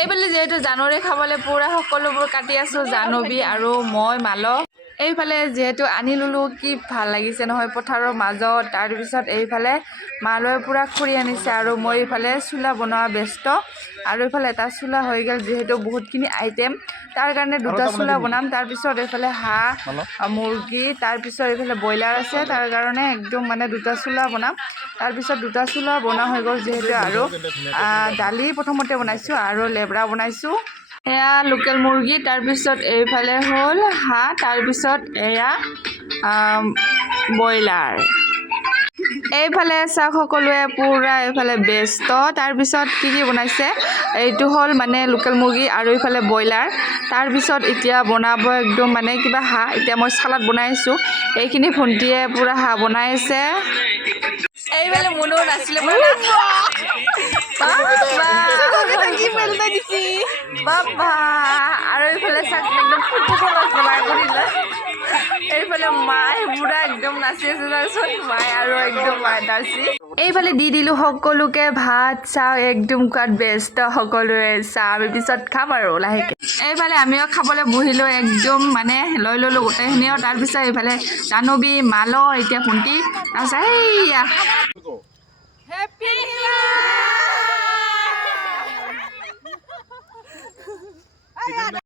এইফালে যিহেতু জানুৱাৰী খাবলৈ পুৰা সকলোবোৰ কাটি আছোঁ, জাহ্নৱী আৰু মই মালক। এইফালে যিহেতু আনি ল'লোঁ, কি ভাল লাগিছে নহয় পথাৰৰ মাজত। তাৰপিছত এইফালে মালৈ পুৰা খৰি আনিছে আৰু মই এইফালে চুলা বনোৱা ব্যস্ত। আৰু এইফালে এটা চুলা হৈ গ'ল, যিহেতু বহুতখিনি আইটেম, তাৰ কাৰণে দুটা চুলা বনাম। তাৰপিছত এইফালে হাঁহ, মুৰ্গী, তাৰপিছত এইফালে ব্ৰইলাৰ আছে, তাৰ কাৰণে একদম মানে দুটা চুলা বনাম। তাৰপিছত দুটা চুলা বনোৱা হৈ গ'ল যিহেতু, আৰু দালি প্ৰথমতে বনাইছোঁ আৰু লেবৰা বনাইছোঁ। এয়া লোকেল মুৰ্গী, তাৰপিছত এইফালে হ'ল হাঁহ, তাৰপিছত এয়া ব্ৰইলাৰ। এইফালে চাওক সকলোৱে পুৰা এইফালে ব্যস্ত। তাৰপিছত কি বনাইছে, এইটো হ'ল মানে লোকেল মুৰ্গী আৰু এইফালে ব্ৰইলাৰ। তাৰপিছত এতিয়া বনাব একদম মানে কিবা হাঁহ। এতিয়া মই চালাড বনাই আছোঁ, এইখিনি ভণ্টিয়ে পুৰা হাঁহ বনাই আছে। এইফালে মুনু নাছিলে বাবা, আৰু এইফালে চাওক একদম বনাই কৰিলে। এইফালে মায়ে পুৰা একদম নাচি আছে, তাৰপিছত মায়ে আৰু একদম নাচি। এইফালে দি দিলোঁ সকলোকে ভাত। চাহ একদম খোৱাত ব্যস্ত সকলোৱে। চাহ আমি পিছত খাম আৰু লাহেকৈ। এইফালে আমিও খাবলৈ বহিলোঁ, একদম মানে লৈ ল'লোঁ গোটেইখিনিও। তাৰপিছত এইফালে জাহ্নৱী, মালো, এতিয়া ভণ্টি, তাৰপিছত এইয়া হেপী নিউ ইয়াৰ।